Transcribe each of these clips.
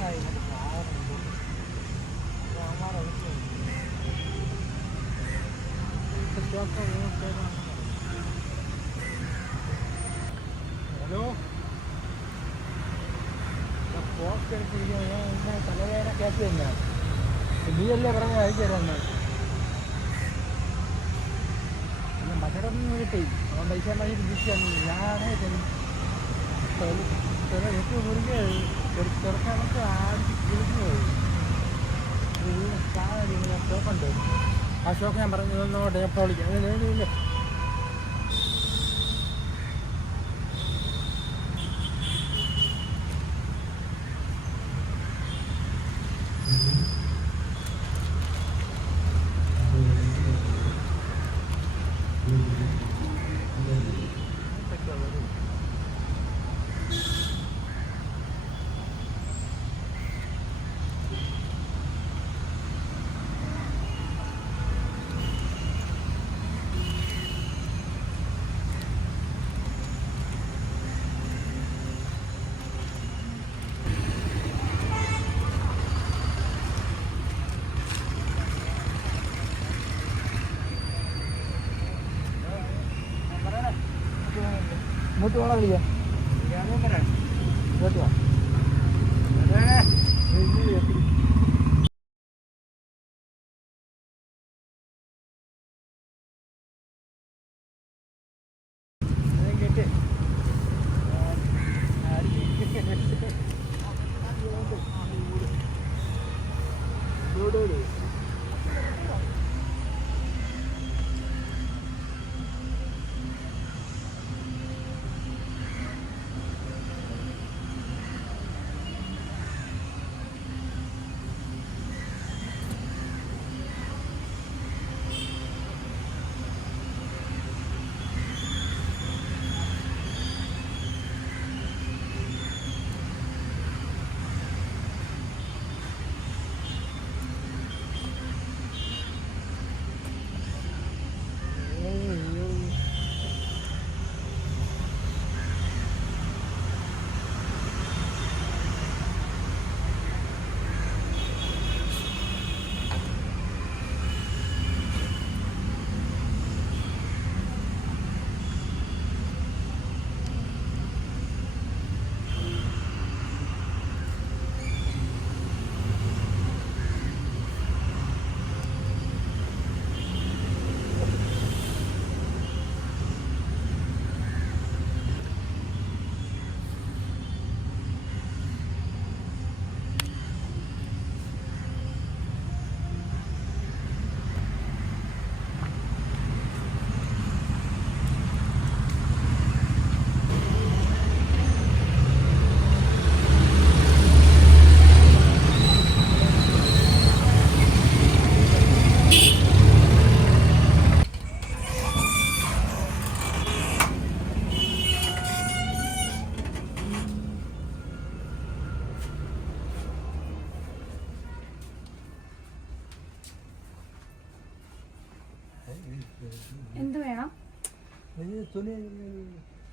Hello post എടുത്തിരിക്കുന്ന തലവേദന case തന്നെ നീയല്ലേ പറഞ്ഞ അയച്ചു തരാന്ന് മറ്റൊന്നും കിട്ടി പൈസ മതി ഞാനേ ചില എട്ട് മുറിക്ക് ചെറുക്കാനൊക്കെ ആദ്യം വിളിച്ചു പോയി സാധനം ഷോക്കുണ്ട് ആ ഷോക്ക് ഞാൻ പറഞ്ഞു എപ്പോൾ വിളിക്കാം ഇല്ല, ഇല്ല, ഇല്ല. ഇങ്ങോട്ട് വേണം വിളിക്കാം ഇങ്ങോട്ട് വാ.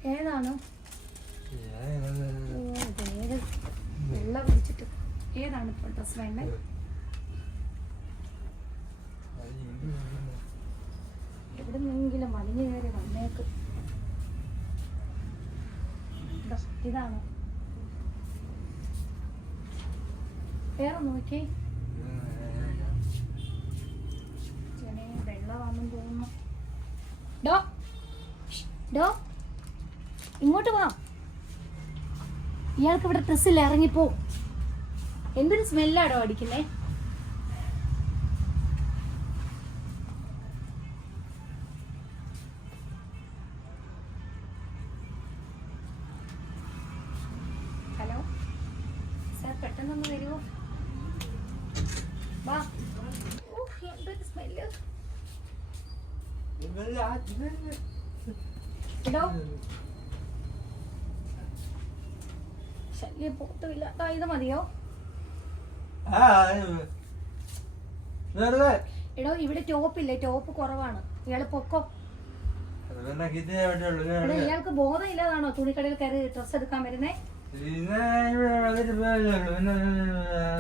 ഏതാണ്? വെള്ളം കുടിച്ചിട്ട് ഏതാണ് ഇപ്പോൾ ഡ്രസ് വേണ്ടത് എവിടെ നിന്നെങ്കിലും വലിഞ്ഞു കയറി വന്നേക്ക്. ഇതാണോ? വേറെ നോക്കി ഇങ്ങോട്ട് വാ. ഇയാൾക്ക് ഇവിടെ ഡ്രസ്സിൽ ഇറങ്ങിപ്പോ. എന്തൊരു സ്മെല്ലാടോ അടിക്കുന്നേ? എടോ ഇവിടെ ടോപ്പ് ഇല്ലേ ടോപ്പ് കുറവാണ്. ഇയാൾ പൊക്കോ. എടോ ഇയാൾക്ക് ബോധം ഇല്ലാതാണോ തുണിക്കടയിൽ കയറി ഡ്രസ് എടുക്കാൻ വരുന്നേ?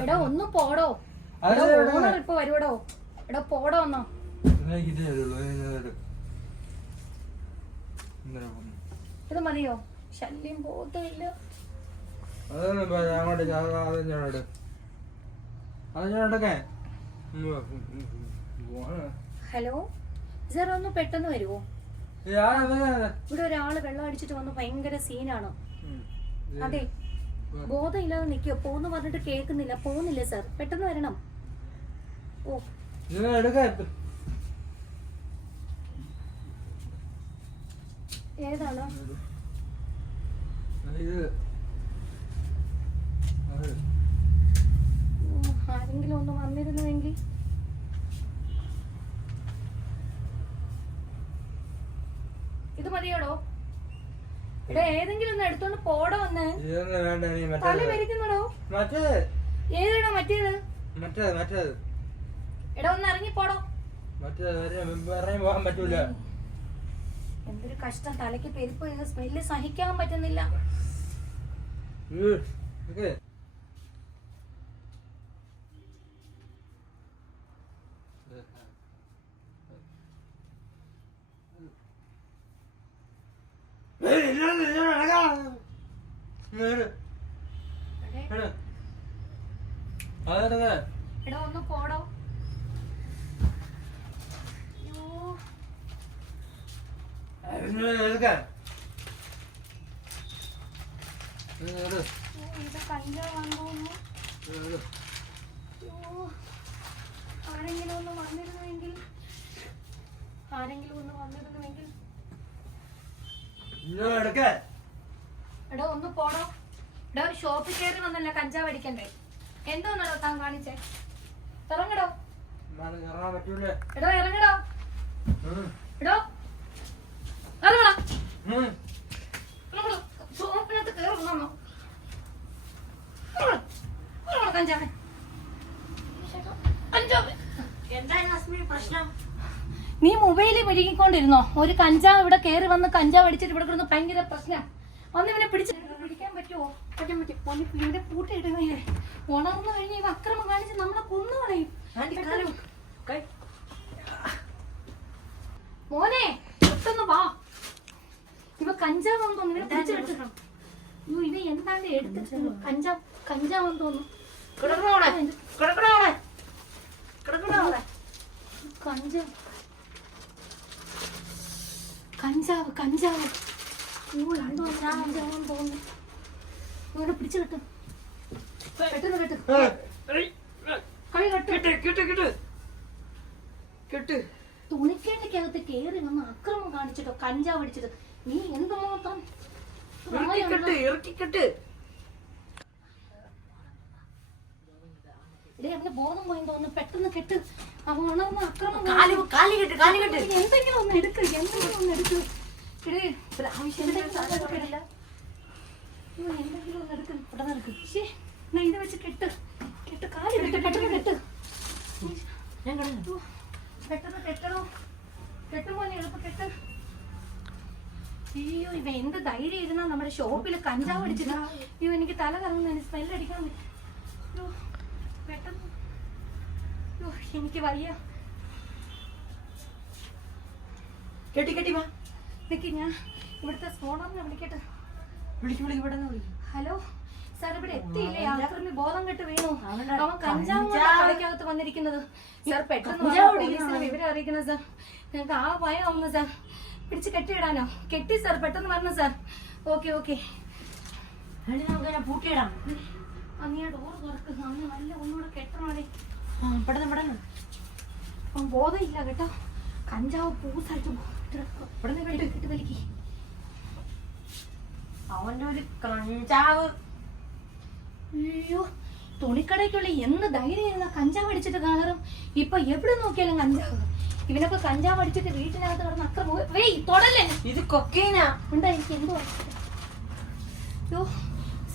എടോ ഒന്ന് പോടോ. എടോ ഓണർ ഇപ്പൊ വരുവടോ എടോ. പോടോ എനിക്ക് ഇതേ മതിയോ? ശല്യം ബോധമില്ല. ഇപ്പൊ? അങ്ങോട്ട് ഞാൻ അത് ഞാൻ എടു അത് ഞാൻ എടുക്കാൻ ഹലോ? സാർ ഒന്ന് പെട്ടെന്ന് വരുവോ? ഇവിടെ ഒരാൾ വെള്ളം അടിച്ചിട്ട് വന്ന് ഭയങ്കര സീനാണ്. അതെ ബോധമില്ലാതെ നിക്കോ പോന്ന് പറഞ്ഞിട്ട് കേൾക്കുന്നില്ല. പോകുന്നില്ല സാർ? പെട്ടെന്ന് വരണം. ഓ. ഏതാണ് ഇത് അത് ഉം, ആരെങ്കിലും ഒന്ന് വന്നിരുന്നുവെങ്കിൽ ഇത് മതിയോടോ ഇവിടെ ഏതെങ്കിലും ഒന്ന് എടുത്തോണ്ട് പോടോ ഒന്ന്. തല വരിക്കുന്നടോ. ഏതാണോ മറ്റേത്? മറ്റേത് മറ്റേത്. എടാ ഒന്ന് ഇറങ്ങി പോടോ. എന്തൊരു കഷ്ടം. തലയ്ക്ക് പെരുപ്പ് സ്മെല്ല് സഹിക്കാൻ പറ്റുന്നില്ല ഉം. നിക്ക്. ഏയ്, ഇല്ല, ഇല്ല, ഇല്ല, നടക്കാം. ഇങ്ങോട്ട്. എടേ, ഒന്ന് പോടോ. ഇത് കഞ്ചാവാന്ന് തോന്നുന്നു ആരെങ്കിലും ഒന്ന് വന്നിരുന്നുവെങ്കിൽ ആരെങ്കിലും ഒന്ന് വന്നിരുന്നുവെങ്കിൽ. ഇങ്ങോട്ട് എടുക്ക്. എടാ ഒന്ന് പോടോ. എടാ ഒരു ഷോപ്പിൽ കയറി വന്നല്ല കഞ്ചാവ് അടിക്കണ്ടേ? എന്തോന്നടോ താൻ കാണിച്ചേ? ഇറങ്ങടോ. എടോ ഇറങ്ങടോ. എടോ. ഇറങ്ങടാ. ഷോപ്പിനകത്ത് കയറി വന്നോ. കഞ്ചാവ്. നീ മൊബൈലിൽ മെഴുകിക്കൊണ്ടിരുന്നോ ഒരു കഞ്ചാവ് ഇവിടെ കയറി വന്ന് കഞ്ചാവ് അടിച്ചിട്ട് ഇവിടെ കിടന്ന് ഭയങ്കര പ്രശ്നം. ഒന്ന് ഇവനെ പിടിച്ച് പിടിക്കാൻ പറ്റുമോ പറ്റും പറ്റും ഒന്ന് ഇവിടെ പൂട്ടിയിടുക ഉണർന്നു കഴിഞ്ഞ് ഇവ അക്രമം കാണിച്ച് നമ്മളെ കൊന്നുകളയും കളയും. മോനെ പെട്ടെന്ന് വാ. ഇവ കഞ്ചാവാന്ന് തോന്നുന്നു. ഇവനെ പിടിച്ച് കെട്ടണം അയ്യോ ഇവ എന്താണ് എടുത്തിട്ട് കഞ്ചാവ് കഞ്ചാവാന്ന് തോന്നുന്നു. കഞ്ചാവ്. കഞ്ചാവ് കഞ്ചാവ്. പിടിച്ചു കെട്ടും പെട്ടെന്ന് കെട്ടും ഏയ്. കൈ കെട്ടും കിട്ട് കിട്ട് കിട്ട് തുണിക്കേണ്ടക്കകത്ത് കേറി വന്ന് അക്രമം കാണിച്ചിട്ടോ കഞ്ചാവ് അടിച്ചിട്ട് നീ എന്ത് മാത്രം അവന് ബോധം പോയി തോന്നുന്നു പെട്ടെന്ന് കെട്ട് അവൻ ഉണർന്ന് അക്രമം എന്തെങ്കിലും ഒന്ന് എടുക്ക് എന്തെങ്കിലും ഒന്ന് എടുക്ക് ഇത് വെച്ച് കെട്ട്. കെട്ട് കാലി കെട്ട് പെട്ടെന്ന് കെട്ട് ഞാൻ കിടന്നു ഓ, പെട്ടെന്ന് കെട്ടണോ? കെട്ടുമ്പോ എളുപ്പം കെട്ട്. അയ്യോ ഇവ എന്ത് ധൈര്യം ഇരുന്നാ നമ്മുടെ ഷോപ്പിൽ കഞ്ചാവ് അടിച്ചിട്ട്. അയ്യോ എനിക്ക് തല കറങ്ങുന്ന സ്മെല്ല് അടിക്കാൻ പറ്റും പെട്ടെന്ന്. അയ്യോ എനിക്ക് വയ്യ. കെട്ടി കെട്ടി വാ. നിക്ക് ഞാൻ ഇവിടുത്തെ സോണറിനെ വിളിക്കട്ടെ? വിളിക്കും വിളിക്കും ഇവിടെ നിന്ന് വിളിക്കും. ഹലോ സാർ ഇവിടെ എത്തിയില്ലേ? ആക്രമി ബോധം കെട്ട് വീണു. അവൻ കഞ്ചാവ് കഞ്ചാവ്. വന്നിരിക്കുന്നത്. സാർ പെട്ടെന്ന് വിവരം അറിയിക്കണം സാർ ഞങ്ങൾക്ക് ആ ഭയമാവുന്നു സാർ പിടിച്ച് കെട്ടിയിടാനോ? കെട്ടി സാർ പെട്ടെന്ന് വരണം സാർ ഓക്കെ ഓക്കെ പൂട്ടിയിടാം. അന്ന് ഞാൻ ഡോർ തുറക്കുന്നു. അന്ന് നല്ല ഒന്നുകൂടെ കെട്ടണോടെ. പെട്ടെന്ന് പെട്ടെന്ന്. ബോധമില്ല കേട്ടോ. കഞ്ചാവ് പൂസായിട്ട് വലിക്ക് അവന്റെ ഒരു കഞ്ചാവ്. അയ്യോ തുണിക്കടയ്ക്കുള്ള എന്ത് ധൈര്യം ഇരുന്ന കഞ്ചാവ് അടിച്ചിട്ട് കാണാറും? ഇപ്പൊ എവിടെ നോക്കിയാലും കഞ്ചാവ്? ഇവനൊക്കെ കഞ്ചാവ് അടിച്ചിട്ട് വീട്ടിനകത്ത് കിടന്ന് അക്രമം വെയ് തൊടല്ലേ? ഇത് കൊക്കേനാ. ഉണ്ടാ എനിക്ക്? എന്തോ അയ്യോ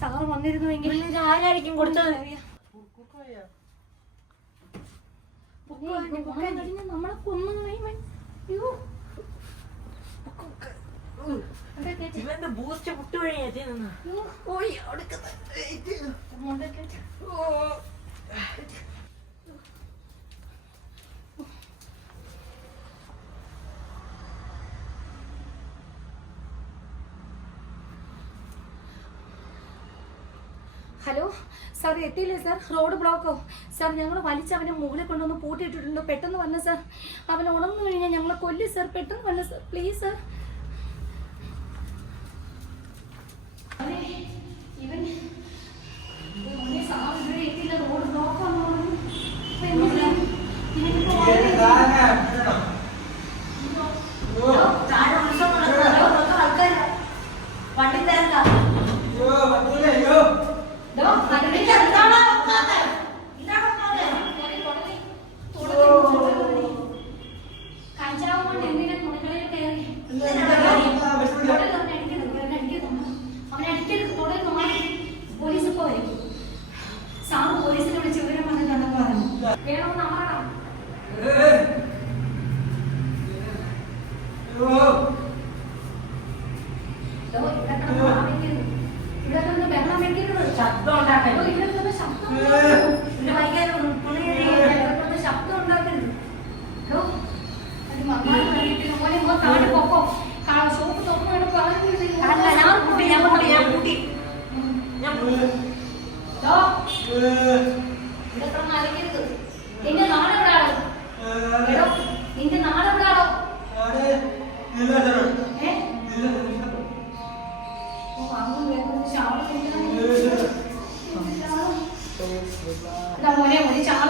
സാറ് വന്നിരുന്നുവെങ്കിൽ ഇത് ആരായിരിക്കും കൊടുത്തത്. ഇവന്റെ ബൂസ്റ്റ് മുട്ട് വഴി എത്തി നിന്ന ഓ അടുക്കുന്ന ഓ. ഹലോ സാർ എത്തിയില്ലേ സാർ റോഡ് ബ്ലോക്കോ സാർ ഞങ്ങൾ വലിച്ച് അവനെ മുകളിൽ കൊണ്ടുവന്ന് പൂട്ടിയിട്ടിട്ടുണ്ട്. പെട്ടെന്ന് വന്ന സാർ അവൻ ഉണർന്നു കഴിഞ്ഞാൽ ഞങ്ങളെ കൊല്ലി സാർ പെട്ടെന്ന് വന്ന സാർ പ്ലീസ് സാർ പോലീസിനെ വിളിച്ച് വിവരം പറഞ്ഞിട്ടുണ്ടെന്ന് പറഞ്ഞു വേണമെന്ന് അമ്മ मुझे मुझे चाहूँ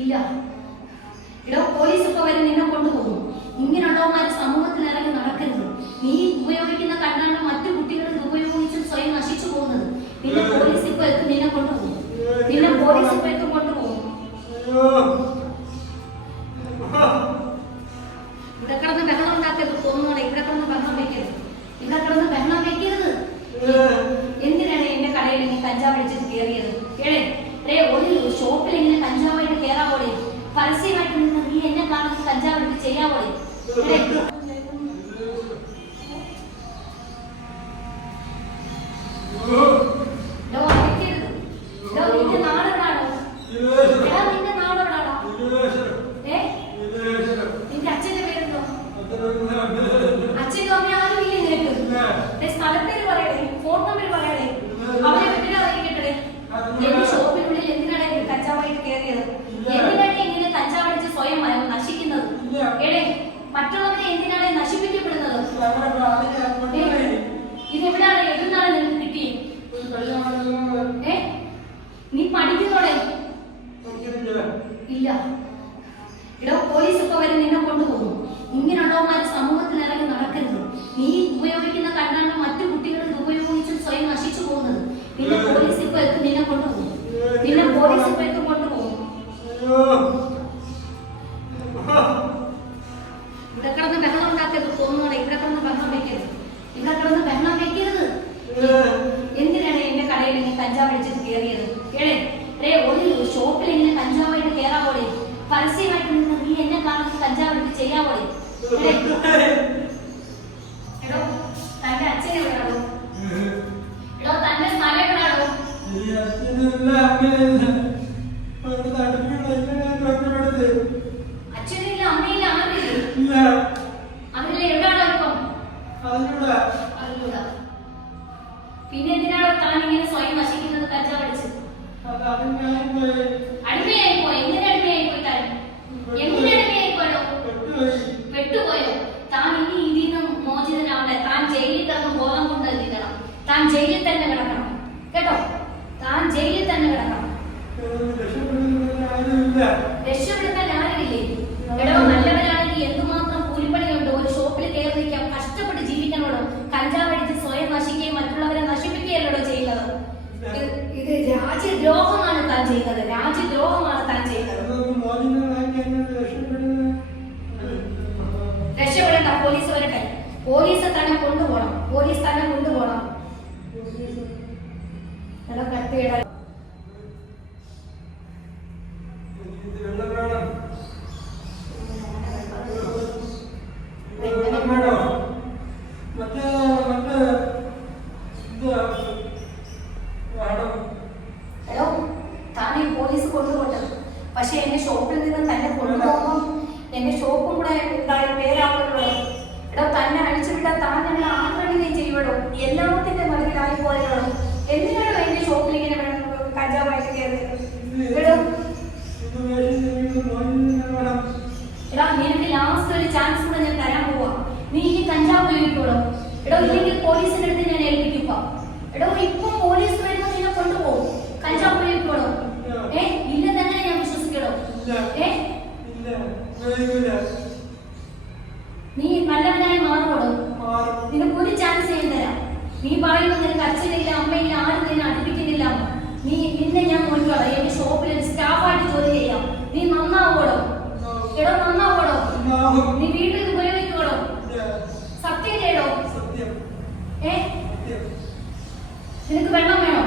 ഇല്ല. ഇടോ പോലീസ് ഒക്കെ വരെ നിന്നെ കൊണ്ടുപോകും. ഇങ്ങനെയുള്ളവന്മാർ സമൂഹത്തിൽ ഇറങ്ങി നടക്കരുത്. നീ ഉപയോഗിക്കുന്ന കണ്ടാണ് മറ്റു കുട്ടികൾ ഇത് ഉപയോഗിച്ച് സ്വയം നശിച്ചു പോകുന്നത്. നിന്നെ പോലീസ് ഇപ്പൊ എത്തും നിന്നെ കൊണ്ടുപോകും. നിന്നെ പോലീസ് ഇപ്പൊ എത്തും കൊണ്ടുപോകും. ഇവിടെ കിടന്ന് ബഹളം ഉണ്ടാക്കരുത് തോന്നുന്നോടെ ഇവിടെ കിടന്ന് ബഹളം വെക്കരുത്. ഇവിടെ കിടന്ന് ബഹളം വെക്കരുത്. എന്തിനാണ് എന്റെ കടയിൽ നീ കഞ്ചാവ് അടിച്ചിട്ട് കയറിയത് ഏടേ ഒരു ഷോപ്പിൽ ഇങ്ങനെ കയറാൻ പോളി പരസ്യമായിട്ട് നിന്ന് നീ എന്നെ കാണുന്നത് കഞ്ചാവ് എടുത്ത് നീ നിനക്ക് ഒരു ചാൻസ് ഞാൻ തരാം. നീ നിനക്ക് ആരും നിന്നെ നീ നിന്നെ ഞാൻ ഷോപ്പിൽ ജോലി ചെയ്യാം. നീ നീ വീട്ടിൽ സത്യം ഏ? നിനക്ക് വെള്ളം വേണോ?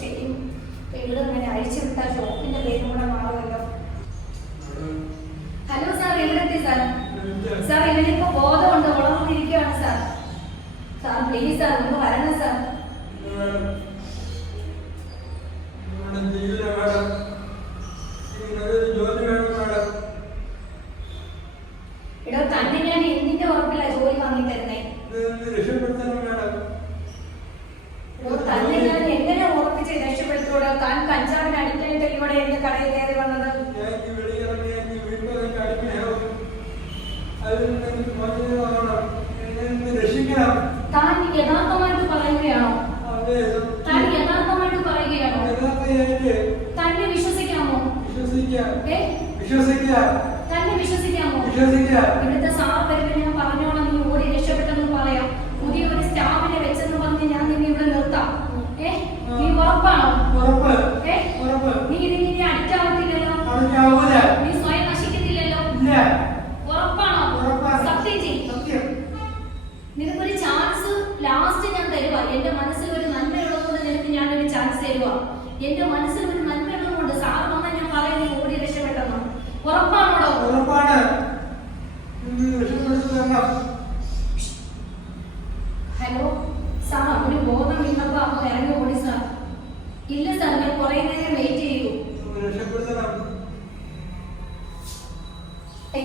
ചെയ്യും ഇവിടെ അങ്ങനെ അഴിച്ചു വിട്ടാൽ ഷോപ്പിന്റെ പേരും കൂടെ മാറുമല്ലോ ഹലോ സാർ എവിടെത്തി സാർ സാർ ഇവനിപ്പോ ബോധമുണ്ട്? ഉളർന്നിരിക്കുകയാണ് സാർ സാർ പ്ലീസ് സാർ ഒന്ന് വരണം. വിശ്വസിക്കുക. തന്നെ വിശ്വസിക്കാമോ വിശ്വസിക്കുക.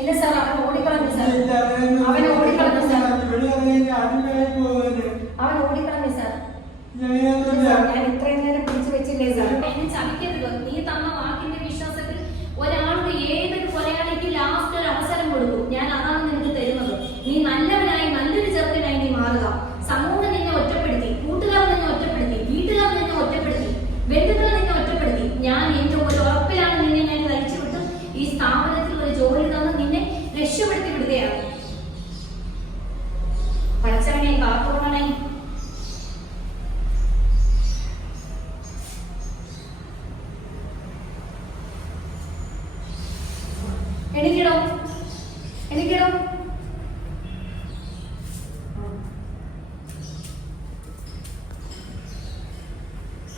இல்ல சார் அவன் ஓடிக்கலங்க சார். அவன் ஓடிக்கலங்க சார். வெளியே அடிமையாக എനിക്കിടോ. എനിക്കിടോ.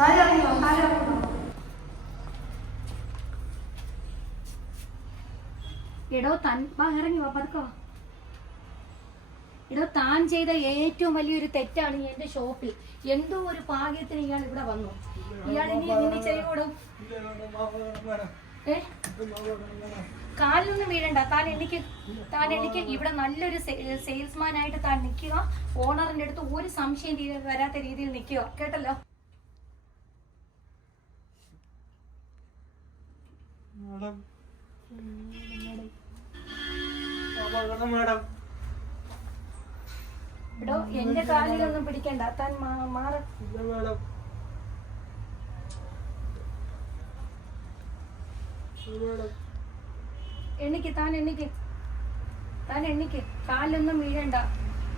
ആരാണോ ആരാണോ എടോ തൻ വാ ഇറങ്ങി വാ പതുക്കെ വാ. എടോ താൻ ചെയ്ത ഏറ്റവും വലിയൊരു തെറ്റാണ് എന്റെ ഷോപ്പിൽ. എന്തോ ഒരു ഭാഗ്യത്തിന് ഇയാൾ ഇവിടെ വന്നു. ഇയാൾ ഇനി നിന്നെ ചെയ്യൂടും? ഏ? കാലിലൊന്നും വീഴണ്ട. താൻ എനിക്ക് താൻ എനിക്ക് ഇവിടെ നല്ലൊരു സെയിൽസ്മാൻ ആയിട്ട് താൻ നിൽക്കുക. ഓണറിന്റെ അടുത്ത് ഒരു സംശയം വരാത്ത രീതിയിൽ നിൽക്കുക. കേട്ടല്ലോ? ഇടോ എന്റെ കാലിലൊന്നും പിടിക്കണ്ട. താൻ മാറ. മാഡം. എണ്ണിക്ക് താൻ എണ്ണിക്ക്. താൻ എണ്ണിക്ക്. കാലൊന്നും വീഴണ്ട.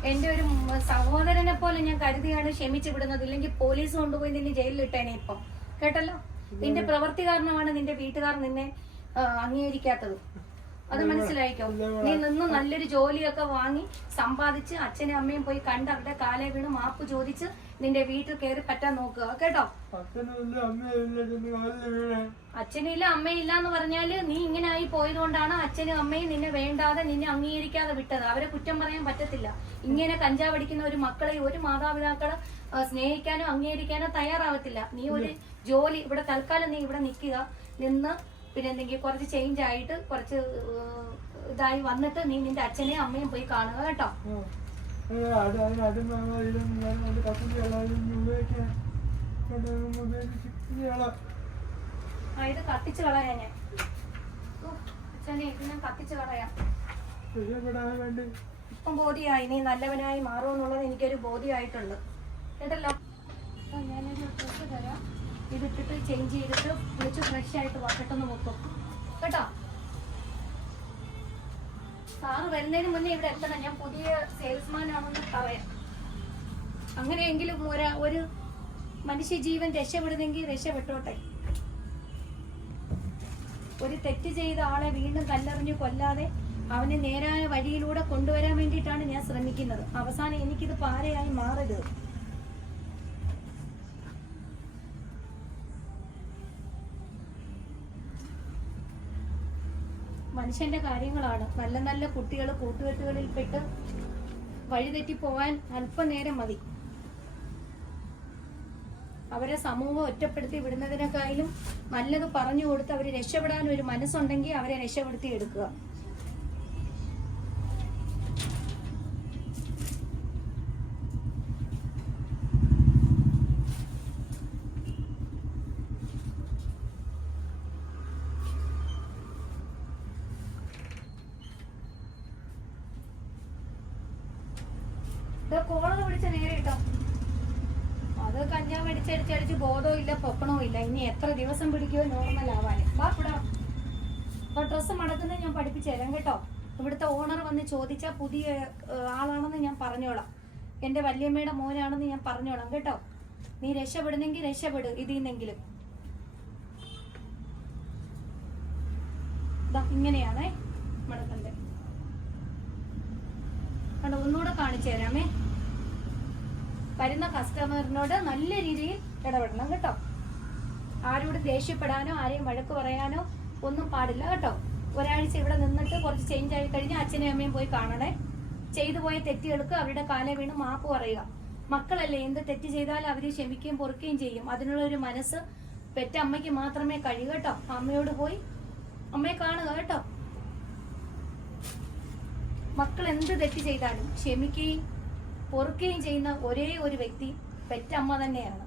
എന്റെ ഒരു സഹോദരനെ പോലെ ഞാൻ കരുതിയാണ് ക്ഷമിച്ചു വിടുന്നത്. ഇല്ലെങ്കിൽ പോലീസ് കൊണ്ടുപോയി നിന്നെ ജയിലിൽ ഇട്ടേനെ ഇപ്പൊ. കേട്ടല്ലോ? നിന്റെ പ്രവൃത്തി കാരണമാണ് നിന്റെ വീട്ടുകാർ നിന്നെ അംഗീകരിക്കാത്തത്. അത് മനസ്സിലായിക്കോ? നീ നിന്ന് നല്ലൊരു ജോലിയൊക്കെ വാങ്ങി സമ്പാദിച്ച് അച്ഛനും അമ്മയും പോയി കണ്ട് അവരുടെ കാലേ വീണ് മാപ്പ് ചോദിച്ച് നിന്റെ വീട്ടിൽ കയറി പറ്റാൻ നോക്കുക കേട്ടോ? അച്ഛനില്ല അമ്മയില്ല എന്ന് പറഞ്ഞാൽ നീ ഇങ്ങനെ ആയി പോയതുകൊണ്ടാണ് അച്ഛനും അമ്മയും നിന്നെ വേണ്ടാതെ നിന്നെ അംഗീകരിക്കാതെ വിട്ടത്. അവരെ കുറ്റം പറയാൻ പറ്റത്തില്ല. ഇങ്ങനെ കഞ്ചാവടിക്കുന്ന ഒരു മക്കളെ ഒരു മാതാപിതാക്കൾ സ്നേഹിക്കാനോ അംഗീകരിക്കാനോ തയ്യാറാവത്തില്ല. നീ ഒരു ജോലി ഇവിടെ തൽക്കാലം നീ ഇവിടെ നിൽക്കുക. നിന്ന് പിന്നെ എന്തെങ്കിലും കുറച്ച് ചേഞ്ച് ആയിട്ട് കുറച്ച് ഇതായി വന്നിട്ട് നീ നിന്റെ അച്ഛനെയും അമ്മയും പോയി കാണുക കേട്ടോ? അത് അതും ഉപയോഗിക്കാൻ ഇത് കത്തിച്ച് കളയാ ഞാൻ. കത്തിച്ച് കളയാം. ഇപ്പം ബോധ്യമായി നീ നല്ലവനായി മാറുമെന്നുള്ളത് എനിക്കൊരു ബോധ്യമായിട്ടുണ്ട്. കേട്ടല്ലോ? ഞാനൊരു ഡ്രസ്സ് തരാം. ഇതിട്ടിട്ട് ചേഞ്ച് ചെയ്തിട്ട് കുളിച്ച് ഫ്രഷ് ആയിട്ട് വന്നിട്ടൊന്ന് മുക്കും കേട്ടോ? സാറ് വരുന്നതിന് മുന്നേ ഇവിടെ എത്തണം. ഞാൻ പുതിയ സെയിൽസ്മാൻ ആണെന്ന് പറയാം. അങ്ങനെയെങ്കിലും ഒരാ ഒരു മനുഷ്യ ജീവൻ രക്ഷപ്പെടുന്നെങ്കിൽ രക്ഷപ്പെട്ടോട്ടെ. ഒരു തെറ്റ് ചെയ്ത ആളെ വീണ്ടും കല്ലെറിഞ്ഞു കൊല്ലാതെ അവന് നേരായ വഴിയിലൂടെ കൊണ്ടുവരാൻ വേണ്ടിയിട്ടാണ് ഞാൻ ശ്രമിക്കുന്നത്. അവസാനം എനിക്കിത് പാരയായി മാറരുത്. മനുഷ്യന്റെ കാര്യങ്ങളാണ്. നല്ല നല്ല കുട്ടികൾ കൂട്ടുകെട്ടുകളിൽപ്പെട്ട് വഴിതെറ്റി പോവാൻ അല്പനേരം മതി. അവരെ സമൂഹം ഒറ്റപ്പെടുത്തി വിടുന്നതിനേക്കാളും നല്ലത് പറഞ്ഞു കൊടുത്ത് അവർ രക്ഷപ്പെടാൻ ഒരു മനസ്സുണ്ടെങ്കിൽ അവരെ രക്ഷപ്പെടുത്തി എടുക്കുക ഇത് കോളർ പിടിച്ച നേരെ ഇട്ടോ അത് കഞ്ചാവ് അടിച്ചടിച്ചടിച്ച് ബോധവും ഇല്ല പൊക്കണവും ഇല്ല ഇനി എത്ര ദിവസം പിടിക്കുമോ നോർമൽ ആവാൻ വാ ഇവിടെ ഡ്രസ്സ് മടക്കുന്നത് ഞാൻ പഠിപ്പിച്ചു തരാം കേട്ടോ. ഇവിടുത്തെ ഓണർ വന്ന് ചോദിച്ചാൽ പുതിയ ആളാണെന്ന് ഞാൻ പറഞ്ഞോളാം. എന്റെ വല്യമ്മയുടെ മോനാണെന്ന് ഞാൻ പറഞ്ഞോളാം കേട്ടോ. നീ രക്ഷപ്പെടുന്നെങ്കിൽ രക്ഷപ്പെടും ഇതിൽ നിന്നെങ്കിലും ഇങ്ങനെയാണേ മടക്കണ്ടേ. കണ്ടോ ഒന്നുകൂടെ കാണിച്ചു തരാമേ വരുന്ന കസ്റ്റമറിനോട് നല്ല രീതിയിൽ ഇടപെടണം കേട്ടോ. ആരോട് ദേഷ്യപ്പെടാനോ ആരെയും വഴക്ക് പറയാനോ ഒന്നും പാടില്ല കേട്ടോ. ഒരാഴ്ച ഇവിടെ നിന്നിട്ട് കുറച്ച് ചേഞ്ച് ആയി കഴിഞ്ഞാൽ അച്ഛനെയും അമ്മയും പോയി കാണണേ. ചെയ്തു പോയ തെറ്റുകൾക്ക് അവരുടെ കാലെ വീണ് മാപ്പ് പറയുക. മക്കളല്ലേ എന്ത് തെറ്റ് ചെയ്താലും അവർ ക്ഷമിക്കുകയും പൊറുക്കുകയും ചെയ്യും. അതിനുള്ള ഒരു മനസ്സ് പെറ്റ അമ്മയ്ക്ക് മാത്രമേ കഴിയൂ കേട്ടോ. അമ്മയോട് പോയി അമ്മയെ കാണുക കേട്ടോ. മക്കൾ എന്ത് തെറ്റ് ചെയ്താലും ക്ഷമിക്കുകയും പൊറുക്കുകയും ചെയ്യുന്ന ഒരേ ഒരു വ്യക്തി പെറ്റമ്മ തന്നെയാണ്.